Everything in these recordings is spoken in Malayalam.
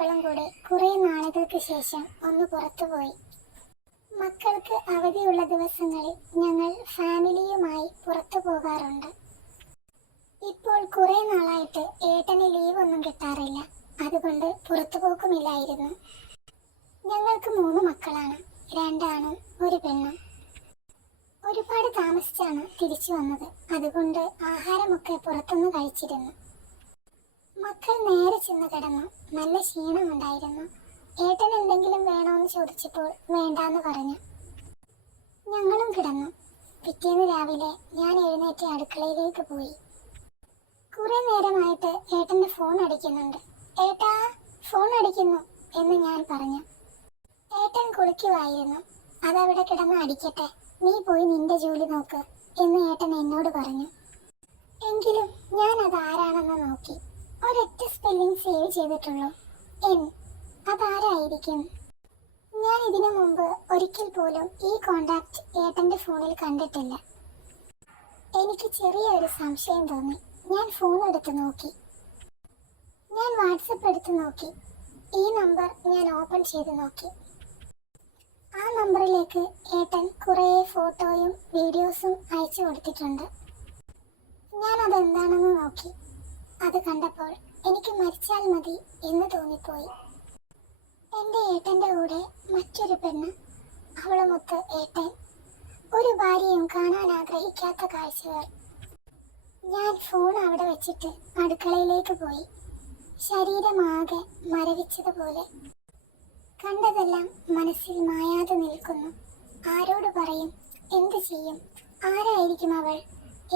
മക്കളും കൂടെ കുറെ നാളുകൾക്ക് ശേഷം ഒന്ന് പുറത്തുപോയി. മക്കൾക്ക് അവധിയുള്ള ദിവസങ്ങളിൽ ഞങ്ങൾ ഫാമിലിയുമായി പുറത്തു പോകാറുണ്ട്. ഇപ്പോൾ കുറെ നാളായിട്ട് ഏട്ടന് ലീവൊന്നും കിട്ടാറില്ല. അതുകൊണ്ട് പുറത്തുപോക്കുമില്ലായിരുന്നു. ഞങ്ങൾക്ക് 3 മക്കളാണ്, 2 ആണും 1 പെണ്ണും. ഒരുപാട് താമസിച്ചാണ് തിരിച്ചു വന്നത്. അതുകൊണ്ട് ആഹാരമൊക്കെ പുറത്തുനിന്ന് കഴിച്ചിരുന്നു. മക്കൾ നേരെ ചെന്ന് കിടന്നു. നല്ല ക്ഷീണമുണ്ടായിരുന്നു. ഏട്ടൻ എന്തെങ്കിലും വേണോന്ന് ചോദിച്ചപ്പോൾ വേണ്ടാന്ന് പറഞ്ഞു. ഞങ്ങളും കിടന്നു. പിറ്റേന്ന് രാവിലെ ഞാൻ എഴുന്നേറ്റ് അടുക്കളയിലേക്ക് പോയി. കുറെ നേരമായിട്ട് ഏട്ടന്റെ ഫോൺ അടിക്കുന്നുണ്ട്. ഏട്ടാ, ഫോൺ അടിക്കുന്നു എന്ന് ഞാൻ പറഞ്ഞു. ഏട്ടൻ കുളിക്കുവായിരുന്നു. അതവിടെ കിടന്ന് അടിക്കട്ടെ, നീ പോയി നിന്റെ ജോലി നോക്ക് എന്ന് ഏട്ടൻ എന്നോട് പറഞ്ഞു. എങ്കിലും ഞാൻ അത് ആരാണെന്ന് നോക്കി. ഒരൊറ്റ സ്പെല്ലിംഗ് സേവ് ചെയ്തിട്ടുള്ളൂ, എൻ. അതാരായിരിക്കും? ഞാൻ ഇതിനു മുമ്പ് ഒരിക്കൽ പോലും ഈ കോണ്ടാക്ട് ഏട്ടന്റെ ഫോണിൽ കണ്ടിട്ടില്ല. എനിക്ക് ചെറിയൊരു സംശയം തോന്നി. ഞാൻ ഫോൺ എടുത്ത് നോക്കി. ഞാൻ വാട്സപ്പ് എടുത്ത് നോക്കി. ഈ നമ്പർ ഞാൻ ഓപ്പൺ ചെയ്ത് നോക്കി. ആ നമ്പറിലേക്ക് ഏട്ടൻ കുറേ ഫോട്ടോയും വീഡിയോസും അയച്ചു കൊടുത്തിട്ടുണ്ട്. ഞാൻ അതെന്താണെന്ന് നോക്കി. അത് കണ്ടപ്പോൾ എനിക്ക് മരിച്ചാൽ മതി എന്ന് തോന്നിപ്പോയി. എൻ്റെ ഏട്ടൻ്റെ കൂടെ മറ്റൊരു പെണ്ണ്, അവളുമൊത്ത് ഏട്ടൻ. ഒരു ഭാര്യയും കാണാൻ ആഗ്രഹിക്കാത്ത കാഴ്ചകൾ. ഞാൻ ഫോൺ അവിടെ വെച്ചിട്ട് അടുക്കളയിലേക്ക് പോയി. ശരീരമാകെ മരവിച്ചതുപോലെ. കണ്ടതെല്ലാം മനസ്സിൽ മായാതെ നിൽക്കുന്നു. ആരോട് പറയും, എന്ത് ചെയ്യും, ആരായിരിക്കും അവൾ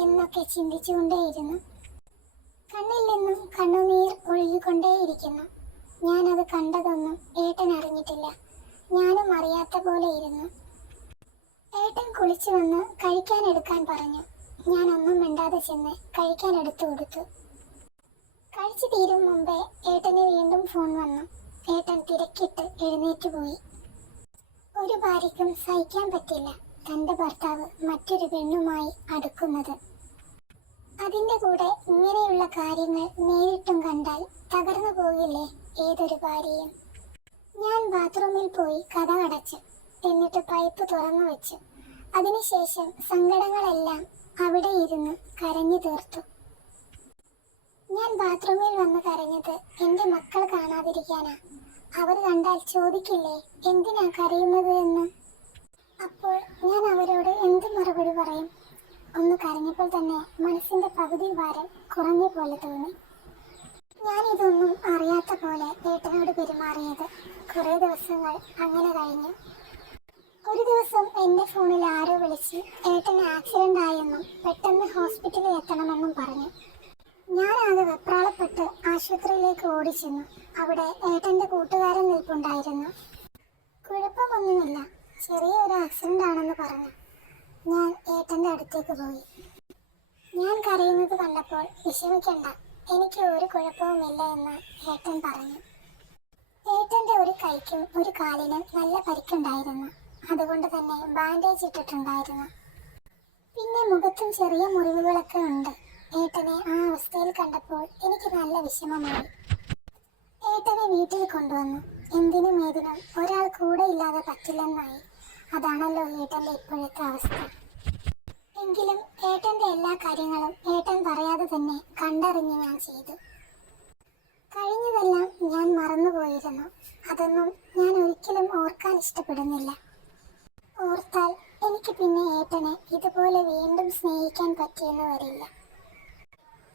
എന്നൊക്കെ ചിന്തിച്ചുകൊണ്ടേയിരുന്നു. കണ്ണിൽ നിന്നും കണ്ണുനീർ ഒഴുകിക്കൊണ്ടേയിരിക്കുന്നു. ഞാനത് കണ്ടതൊന്നും ഏട്ടൻ അറിഞ്ഞിട്ടില്ല. ഞാനും അറിയാത്ത പോലെ ഇരുന്നു. ഏട്ടൻ കുളിച്ചു വന്ന് കഴിക്കാനെടുക്കാൻ പറഞ്ഞു. ഞാനൊന്നും മിണ്ടാതെ ചെന്ന് കഴിക്കാൻ എടുത്തു കൊടുത്തു. കഴിച്ചു തീരും മുമ്പേ ഏട്ടന് വീണ്ടും ഫോൺ വന്നു. ഏട്ടൻ തിരക്കിട്ട് എഴുന്നേറ്റ് പോയി. ഒരു ഭാര്യയ്ക്കും സഹിക്കാൻ പറ്റില്ല തൻ്റെ ഭർത്താവ് മറ്റൊരു പെണ്ണുമായി അടുക്കുന്നത്. അതിൻ്റെ കൂടെ ഇങ്ങനെയുള്ള കാര്യങ്ങൾ നേരിട്ടും കണ്ടാൽ തകർന്നു പോകില്ലേ ഏതൊരു ഭാര്യയും. ഞാൻ ബാത്റൂമിൽ പോയി കതകടച്ചു. എന്നിട്ട് പൈപ്പ് തുറന്നു വെച്ചു. അതിനുശേഷം സങ്കടങ്ങളെല്ലാം അവിടെ ഇരുന്ന് കരഞ്ഞു തീർത്തു. ഞാൻ ബാത്റൂമിൽ വന്ന് കരഞ്ഞത് എൻ്റെ മക്കൾ കാണാതിരിക്കാനാ. അവർ കണ്ടാൽ ചോദിക്കില്ലേ എന്തിനാ കരയുന്നത് എന്ന്. അപ്പോൾ ഞാൻ അവരോട് എന്ത് മറുപടി പറയും? ഒന്ന് കരഞ്ഞപ്പോൾ തന്നെ മനസ്സിൻ്റെ പകുതി ഭാരം കുറഞ്ഞ പോലെ തോന്നി. ഞാനിതൊന്നും അറിയാത്ത പോലെ ഏട്ടനോട് പെരുമാറിയത്. കുറേ ദിവസങ്ങൾ അങ്ങനെ കഴിഞ്ഞു. ഒരു ദിവസം എൻ്റെ ഫോണിൽ ആരോ വിളിച്ച് ഏട്ടന് ആക്സിഡൻ്റ് ആയെന്നും പെട്ടെന്ന് ഹോസ്പിറ്റലിൽ എത്തണമെന്നും പറഞ്ഞു. ഞാനാകെ വെപ്രാളപ്പെട്ട് ആശുപത്രിയിലേക്ക് ഓടിച്ചെന്നു. അവിടെ ഏട്ടൻ്റെ കൂട്ടുകാരൻ നിൽപ്പുണ്ടായിരുന്നു. കുഴപ്പമൊന്നുമില്ല, ചെറിയൊരു ആക്സിഡൻ്റ് ആണെന്ന് പറഞ്ഞു. ഞാൻ ഏട്ടൻ്റെ അടുത്തേക്ക് പോയി. ഞാൻ കരയുന്നത് കണ്ടപ്പോൾ വിഷമിക്കണ്ട, എനിക്ക് ഒരു കുഴപ്പവുമില്ല എന്ന് ഏട്ടൻ പറഞ്ഞു. ഏട്ടൻ്റെ ഒരു കൈക്കും ഒരു കാലിനും നല്ല പരിക്കുണ്ടായിരുന്നു. അതുകൊണ്ട് തന്നെ ബാൻഡേജ് ഇട്ടിട്ടുണ്ടായിരുന്നു. പിന്നെ മുഖത്തും ചെറിയ മുറിവുകളൊക്കെ ഉണ്ട്. ഏട്ടനെ ആ അവസ്ഥയിൽ കണ്ടപ്പോൾ എനിക്ക് നല്ല വിഷമമായി. ഏട്ടനെ വീട്ടിൽ കൊണ്ടുവന്നു. എന്തിനും ഏതിനും ഒരാൾ കൂടെ ഇല്ലാതെ പറ്റില്ലെന്നായി. അതാണല്ലോ ഏട്ടൻ്റെ ഇപ്പോഴത്തെ അവസ്ഥ. എങ്കിലും ഏട്ടൻ്റെ എല്ലാ കാര്യങ്ങളും ഏട്ടൻ പറയാതെ തന്നെ കണ്ടറിഞ്ഞ് ഞാൻ ചെയ്തു. കഴിഞ്ഞതെല്ലാം ഞാൻ മറന്നുപോയിരുന്നു. അതൊന്നും ഞാൻ ഒരിക്കലും ഓർക്കാൻ ഇഷ്ടപ്പെടുന്നില്ല. ഓർത്താൽ എനിക്ക് പിന്നെ ഏട്ടനെ ഇതുപോലെ വീണ്ടും സ്നേഹിക്കാൻ പറ്റിയെന്ന് വരില്ല.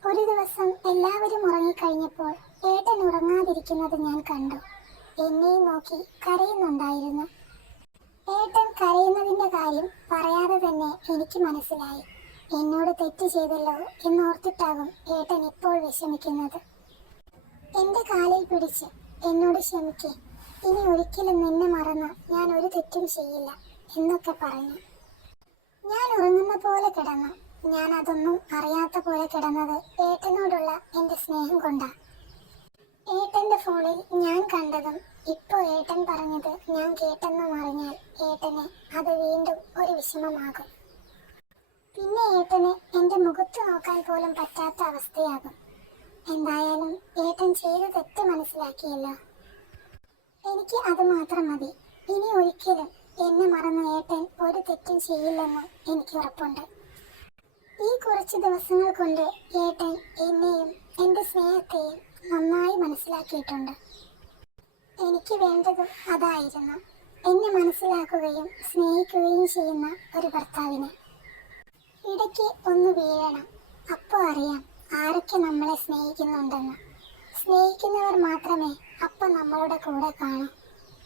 ഒരു ദിവസം എല്ലാവരും ഉറങ്ങിക്കഴിഞ്ഞപ്പോൾ ഏട്ടൻ ഉറങ്ങാതിരിക്കുന്നത് ഞാൻ കണ്ടു. എന്നെയും നോക്കി കരയുന്നുണ്ടായിരുന്നു. ഏട്ടൻ കരയുന്നതിൻ്റെ കാര്യം പറയാതെ തന്നെ എനിക്ക് മനസ്സിലായി. എന്നോട് തെറ്റ് ചെയ്തല്ലോ എന്നോർത്തിട്ടാകും ഏട്ടൻ ഇപ്പോൾ വിഷമിക്കുന്നത്. എൻ്റെ കാലിൽ പിടിച്ച് എന്നോട് ക്ഷമിക്കേ, ഇനി ഒരിക്കലും നിന്നെ മറന്ന് ഞാൻ ഒരു തെറ്റും ചെയ്യില്ല എന്നൊക്കെ പറഞ്ഞു. ഞാൻ ഉറങ്ങുന്ന പോലെ കിടന്നു. ഞാൻ അതൊന്നും അറിയാത്ത പോലെ കിടന്നത് ഏട്ടനോടുള്ള എൻ്റെ സ്നേഹം കൊണ്ടാണ്. ഏട്ടൻ്റെ ഫോണിൽ ഞാൻ കണ്ടതും ഇപ്പോൾ ഏട്ടൻ പറഞ്ഞത് ഞാൻ കേട്ടെന്നും അറിഞ്ഞാൽ ഏട്ടന് അത് വീണ്ടും ഒരു വിഷമമാകും. പിന്നെ ഏട്ടന് എൻ്റെ മുഖത്ത് നോക്കാൻ പോലും പറ്റാത്ത അവസ്ഥയാകും. എന്തായാലും ഏട്ടൻ ചെയ്ത തെറ്റ് മനസ്സിലാക്കിയല്ലോ. എനിക്ക് അത് മാത്രം മതി. ഇനി ഒരിക്കലും എന്നെ മറന്ന ഏട്ടൻ ഒരു തെറ്റും ചെയ്യില്ലെന്ന് എനിക്ക് ഉറപ്പുണ്ട്. ഈ കുറച്ച് ദിവസങ്ങൾ കൊണ്ട് ഏട്ടൻ എന്നെയും എൻ്റെ സ്നേഹത്തെയും നന്നായി മനസ്സിലാക്കിയിട്ടുണ്ട്. എനിക്ക് വേണ്ടതും അതായിരുന്നു, എന്നെ മനസ്സിലാക്കുകയും സ്നേഹിക്കുകയും ചെയ്യുന്ന ഒരു ഭർത്താവിനെ. ഇടയ്ക്ക് ഒന്ന് വീഴണം, അപ്പോൾ അറിയാം ആരൊക്കെ നമ്മളെ സ്നേഹിക്കുന്നുണ്ടെന്ന്. സ്നേഹിക്കുന്നവർ മാത്രമേ അപ്പം നമ്മളുടെ കൂടെ കാണൂ.